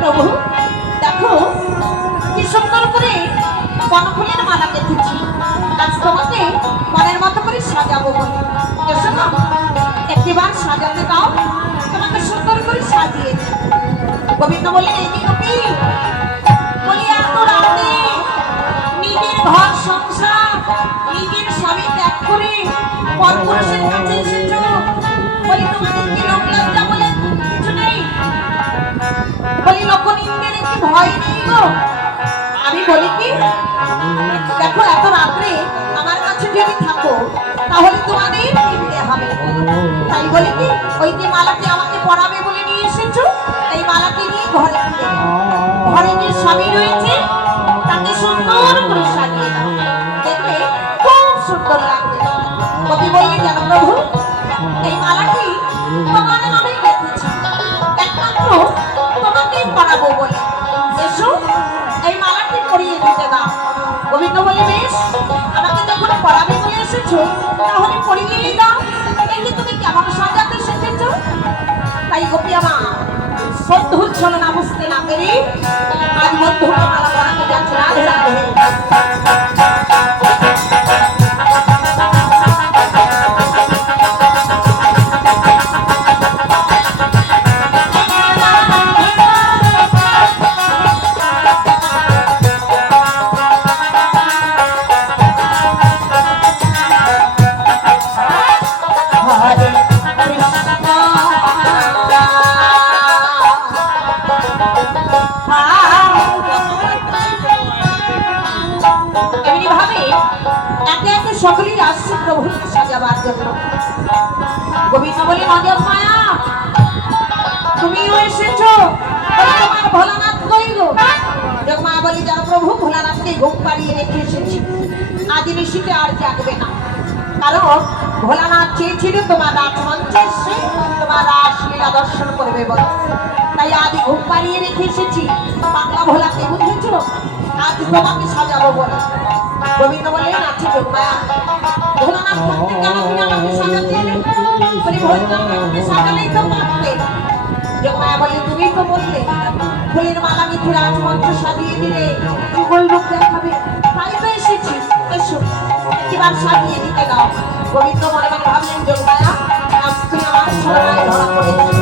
প্রভু দেখো কি সুন্দর করে বনফুলের মালা গেঁথেছি। আজ তোমাকে মনের মতো করে সাজাবো বলে এসো না, একটিবার সাজাতে দাও, তোমাকে সুন্দর করে সাজিয়ে দিই। গোবিন্দ বললেন এই যে গোপী বলি এত রাতে নিজের ঘর সংসার নিজের স্বামী ত্যাগ করে পরপুরুষের কাছে এসেছো, বলি তোমাদের কি লোক লজ্জা বলে কিছু নেই? বলি লোকনিন্দের কি ভয় নেই গো? আমি বলি কি দেখো এত রাত্রে আমার কাছে যদি থাকো তাহলে তোমাদের কিনতে হবে, তাই বলি কি ওই যে মালাটি আমাকে পরাবে বলে নিয়ে এসেছো এই মালাটি নিয়ে ঘরে ফিরে যাও। ঘরে যে স্বামী রয়েছে তাকে সুন্দর করে সাজিয়ে দাও, দেখবে খুব সুন্দর লাগবে। কবি বললেন জানো প্রভু এই মালাটি তোমার নামে গেঁথেছি একমাত্র তোমাকেই পরাবো বলে, এসো এই মালাটি পরিয়ে দিতে দাও। গোবিন্দ বলে বেশ, আমাকে যখন পরাবে বলে এসেছো তাহলে পরিয়েই দাও, দেখি তুমি কেমন সাজাতে শিখেছো। তাই গোপী আমার বন্ধুর ছলনা বুঝতে না পেরে আজ বন্ধুকে মালা পরাতে যাচ্ছে। রাধে রাধে। সকলেই আসছে প্রভুকে সাজাবার জন্য। গোবিন্দ বলে নজর মায়া তুমিও এসেছো, তোমার ভোলানাথ কই গো? মায়া বলি জানো প্রভু ভোলানাথকে ঘুম পাড়িয়ে রেখে এসেছি, আজ নিশীতে আর জাগবে না, কারণ ভোলানাথ চেয়েছিল তোমার রাজমঞ্চে এসে তোমার রাসলীলা দর্শন করবে বলে, তাই আজ ঘুম পাড়িয়ে রেখে এসেছি। পাগলা ভোলাকে বুঝেছো, আজ তোমাকে সাজাবো বলে। গোবিন্দ বললেন আচ্ছা যোগমায়া ভোলানাথ থাকতে কেন তুমি আমাকে সাজাতে এলে? বলি ভোলানাথকে সাজালেই তো পারতে। যোগমায়া বলে তুমি তো বললে ফুলের মালা গেঁথে রাজমঞ্চ সাজিয়ে দিলে যুগল রূপ দেখাবে, তাই তো এসেছি, এসো এবার সাজিয়ে দিতে দাও। গোবিন্দ মনে মনে ভাবলেন যোগমায়া আজ তুমি আমার ছলনায় ধরা পড়েছো,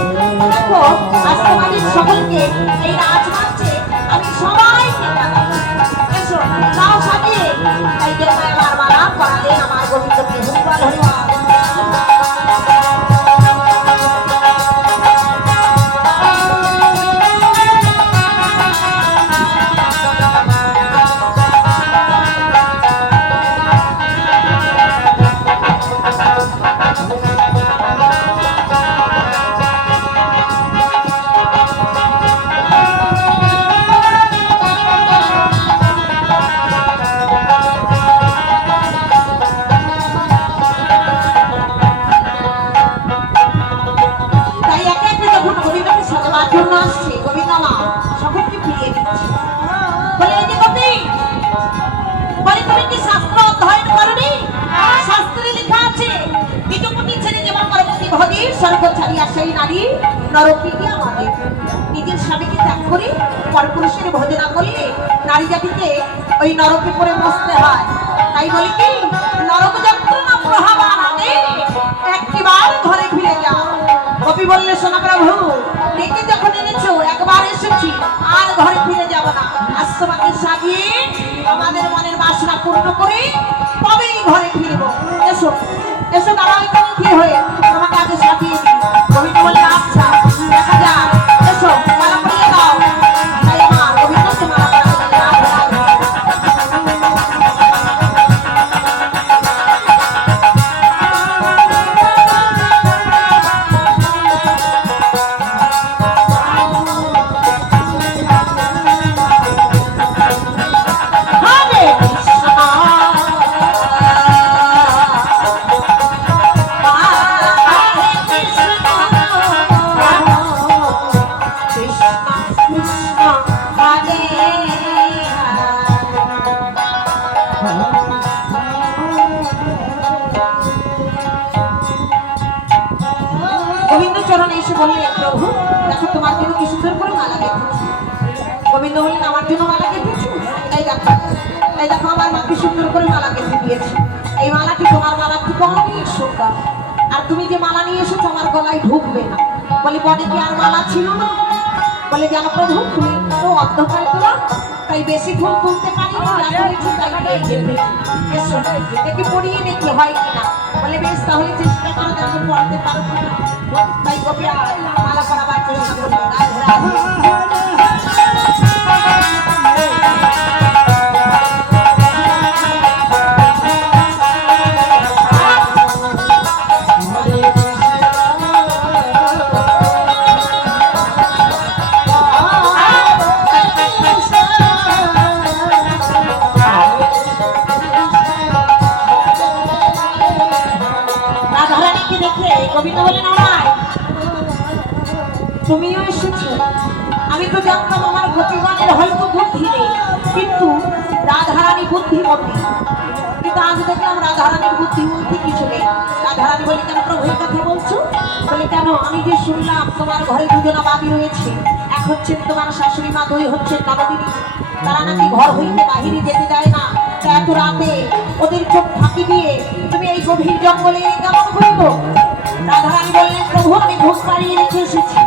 দেখো আজ তোমাদের সকলকে এই রাজমঞ্চে আমি সবাইকে দেখাবো, এসো তাও সাজিয়ে। তাই যোগমায়া আমার মালা পরালেন আমার গোবিন্দকে। হরিবল হরিবল। নিজের স্বামীকে ত্যাগ করে পরপুরুষের ভজনা করলে নারী জাতিকে ওই নরকে পড়ে বসতে হয়, তাই বলি কি নরক যন্ত্রণা প্রহাবার আগে একটিবার ঘরে ফিরে যাও। কবি বললে শোনা প্রভু ডেকে যখন এনেছো একবার এসেছি আর ঘরে ফিরে যাব না, আজ তোমাকে সাজিয়ে আমাদের মনের বাসনা পূর্ণ করে তবেই ঘরে ফিরব। এসো এসো দাঁড়াও এখানে কি হয়ে তোমাকে আগে সাজিয়ে দিই। গোবিন্দ বলে আচ্ছা দেখা যাক, এসো মালা পরিয়ে দাও। তাই আমার গোবিন্দকে মালা পরাতে চরণে এসে বললেন, প্রভু দেখো তোমার জন্য কি সুন্দর করে মালা গেঁথেছি। গোবিন্দ বললেন, আমার জন্য মালা গেঁথেছো? এই দেখো আমার মা কি সুন্দর করে মালা গেঁথে দিয়েছে। এই মালাটি তোমার মালা থেকে অনেক সুন্দর, আর তুমি যে মালা নিয়ে এসেছো আমার গলায় ঢুকবে না। বলে, বনে কি আর মালা ছিল না? বলে, জানো প্রভু তুমি তো অন্ধকার তোলা, তাই বেশি ফুল তুলতে পারি না, তাই দেখি পড়িয়ে দেখি হয় কিনা। বলে, বেশ তাহলে চেষ্টা করো, দেখো পড়তে পারো কিনা। তাই কবি মালা পরাবার চেষ্টা করলো। গোবিন্দ বলেন, তুমিও এসেছো। আমি তো জানতাম আমার গতিগণের হয়তো বুদ্ধি নেই, কিন্তু রাধারানী বুদ্ধিমতী। কিন্তু আজ দেখলাম রাধারানীর বুদ্ধি বলতে কিছু নেই। রাধারানী বলে, কেন প্রভু এই কথা বলছো? বলে, কেন আমি যে শুনলাম তোমার ঘরে দুজনা বাবি রয়েছে, এক হচ্ছেন তোমার শাশুড়ি মা, দুই হচ্ছেন নবদিনী। তারা নাকি ঘর হইতে বাহিরে যেতে দেয় না। এত রাতে ওদের চোখ ফাঁকি দিয়ে তুমি এই গভীর জঙ্গলে কেমন করিব? রাধারানী বললেন, প্রভু আমি ভোগ পাড়িয়ে রেখে এসেছি,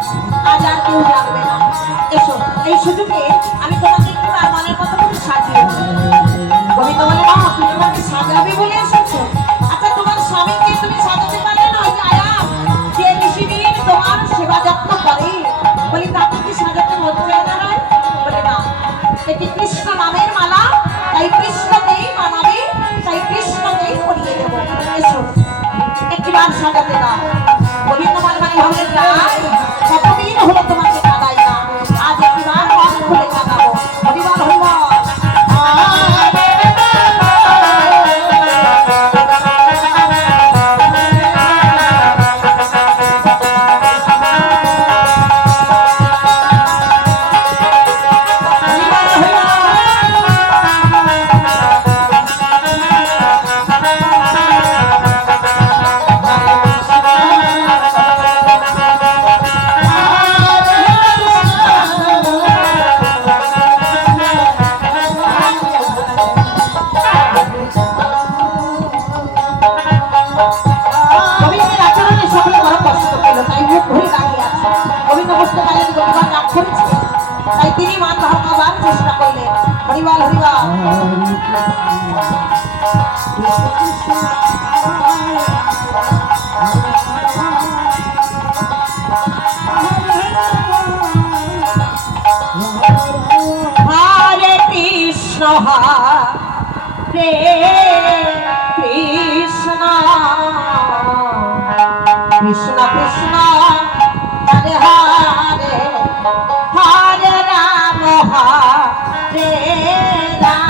আজ আর কেউ জানবে না। এসো, এই সুযোগে আমি তোমাকে একটু আর মনের মতো করে সাজিয়ে। গোবিন্দ বলে, না তুমি আমাকে সাজাবে বলে এসেছো? আচ্ছা তোমার স্বামীকে তুমি সাজাতে পারলে না? ওই আয়া যে নিশিদিন তোমার সেবা যত্ন করে, বলি তাকে কি সাজাতে হচ্ছে না? বলে, না, এটি কৃষ্ণ নামের মালা, তাই কৃষ্ণকেই মানাবে, তাই কৃষ্ণকেই পরিয়ে দেব। এসো একটিবার সাজাতে দাও। গোবিন্দ মানে ভাবলেন, কতদিন হলো তোমাকে কাঁদাই না, আজ একটিবার মন খুলে কাঁদাবো। হরিবল হরিবল। তাই তিনি মান ভাঙাবার চেষ্টা করলেন। হরিবল হরিবল। হরে কৃষ্ণ হরে কৃষ্ণ কৃষ্ণ কৃষ্ণ হরে হরে হরে রাম হরে রাম।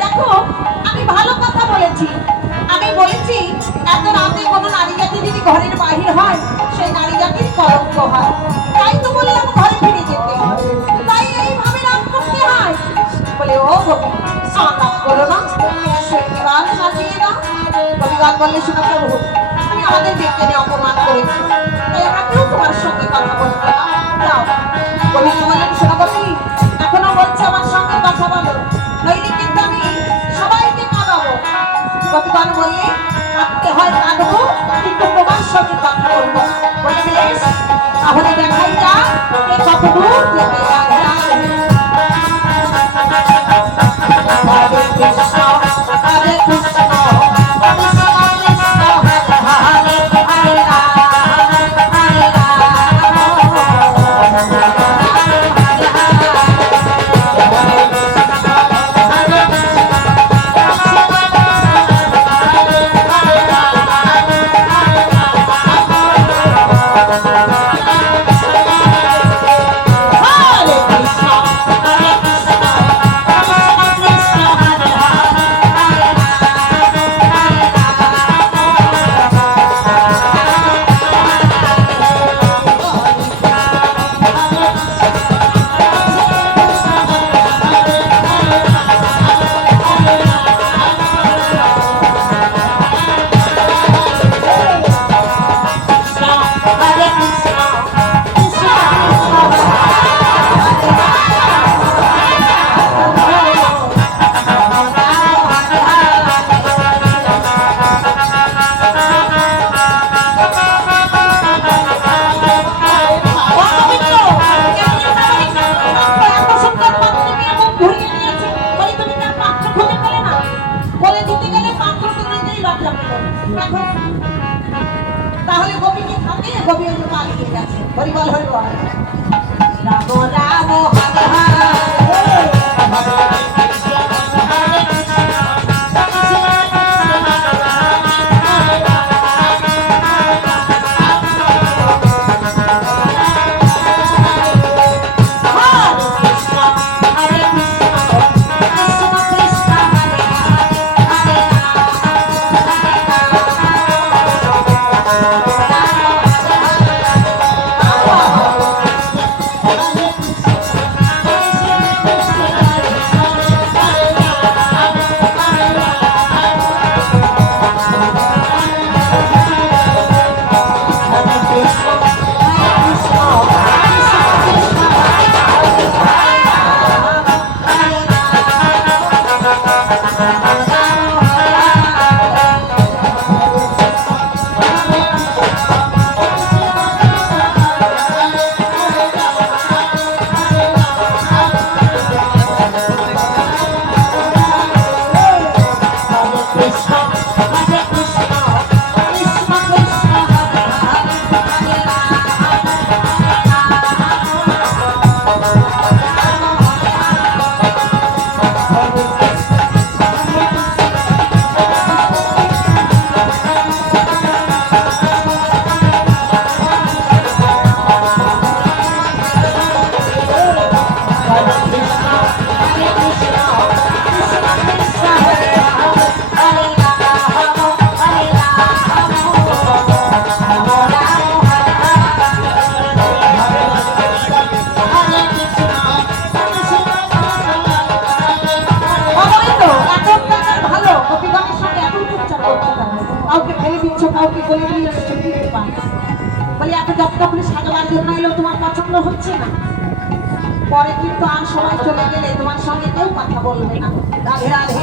দেখো আমি ভালো কথা বলেছি, আমি বলেছি এত রাতে কোনো নারী জাতি যদি ঘরের বাহির হয় সেই নারী জাতির কলঙ্ক হয়, তাই তো বললাম ঘরে ফিরে যেতে, তাই এইভাবে রাগ করতে হয়। বলে ও রাগ করো না, সাজিয়ে কবিগান বললে শোনা প্রভু, তুমি আমাদের বিজ্ঞানে অপমান করেছো, তাই আমরা কেউ তোমার সঙ্গে কথা বলবো না। যাও। কবিজি বললেন, শোনা কবি, এখনো বলছে আমার সঙ্গে কথা বলো, নইলে কিন্তু আমি সবাইকে কাঁদাবো। কবিগান বললে, আজকে হয় কাঁদবো, কিন্তু তোমার সঙ্গে কথা বলবো না। বলে বেশ, তাহলে দেখাই যাক কে কত দূর যেতে পারে। Hare Krishna, Hare Krishna, Krishna Krishna, Hare Hare, Hare Rama, Hare তাহলে গোপী কি থাকে? গোপী ওই পালিয়ে গেছে। হরিবল হরিবল, রাম রাম হরে হরে। কাউকে বলে নিয়ে আসছো কি ব্যাপার? বলে এত যত্নপুরি সাজাবার জন্য এলো, তোমার পছন্দ হচ্ছে না? পরে কিন্তু আর সবাই চলে গেলে তোমার সঙ্গে কেউ কথা বলবে না। রাধে রাধে।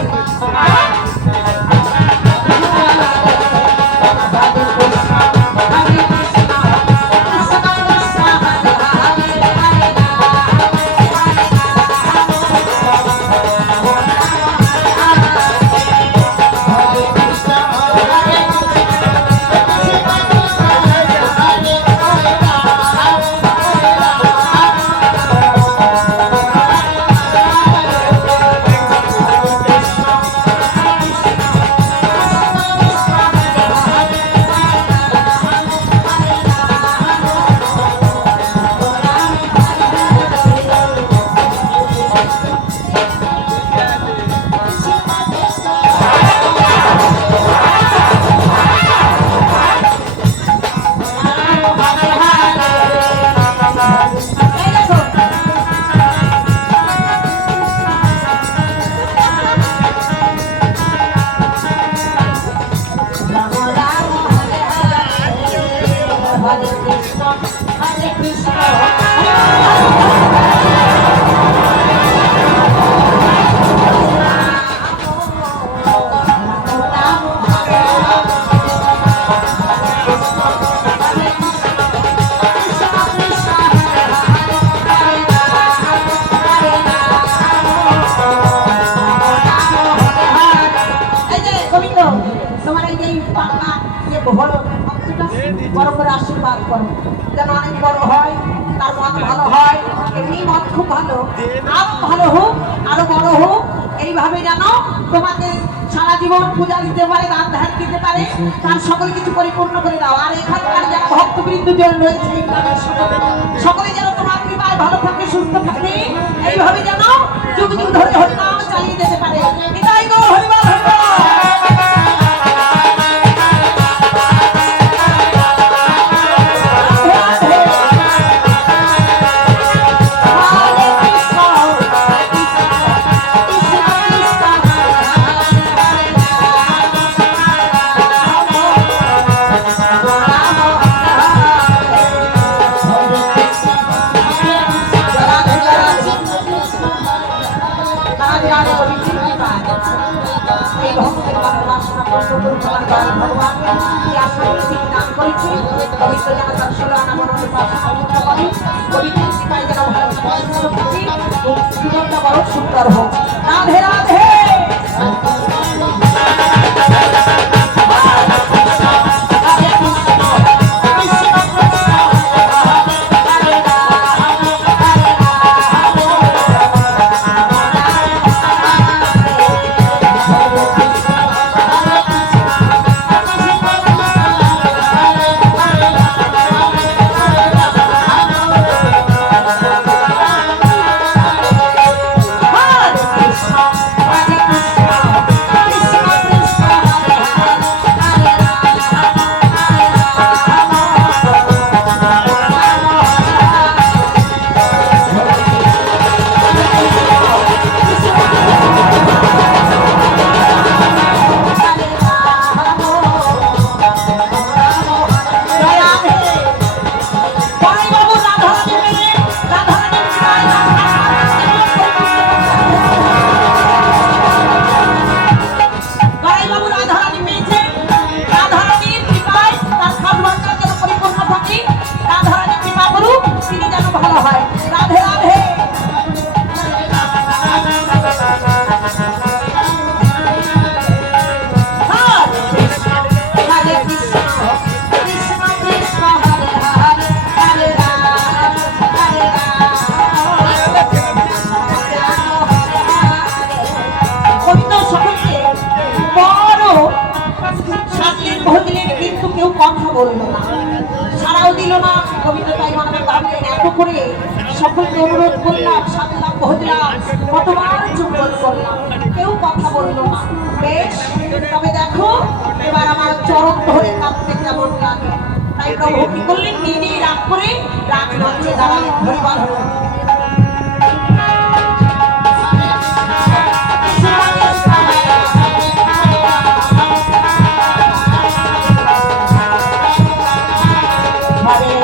বড় করে আশীর্বাদ করো, যেন অনেক বড় হয়, তার মন ভালো হয়। এমনি মন খুব ভালো, আরো ভালো হোক, আরো বড় হোক। এইভাবে যেন তোমাকে সারা জীবন পূজা দিতে পারে, দান ধ্যান দিতে পারে, তার সকল কিছু পরিপূর্ণ করে দাও। আর এখানকার যারা ভক্তবৃন্দ জন রয়েছে সকলে যেন তোমার কৃপায় ভালো থাকে, সুস্থ থাকে, এইভাবে যেন যুগ যুগ ধরে হরিনাম চালিয়ে যেতে পারে। এটাই গো হরিবল হরিবল। সুন্দর হোক। রাধে রাধে। কথা বললো না, সারাও দিল না। কবিতা তাই আমাদের ভাবলেন এত করে সকলকে অনুরোধ করলাম, সাধলাম, ভজলাম, কতবার চুম্বন করলাম, কেউ কথা বললো না। বেশ, তবে দেখো এবার আমার চরণ ধরে কাঁদতে কেমন লাগে। তাই প্রভু কি করলেন, নিজেই রাগ করে রাগ মঞ্চে দাঁড়ালেন। হরিবল হলো। হরে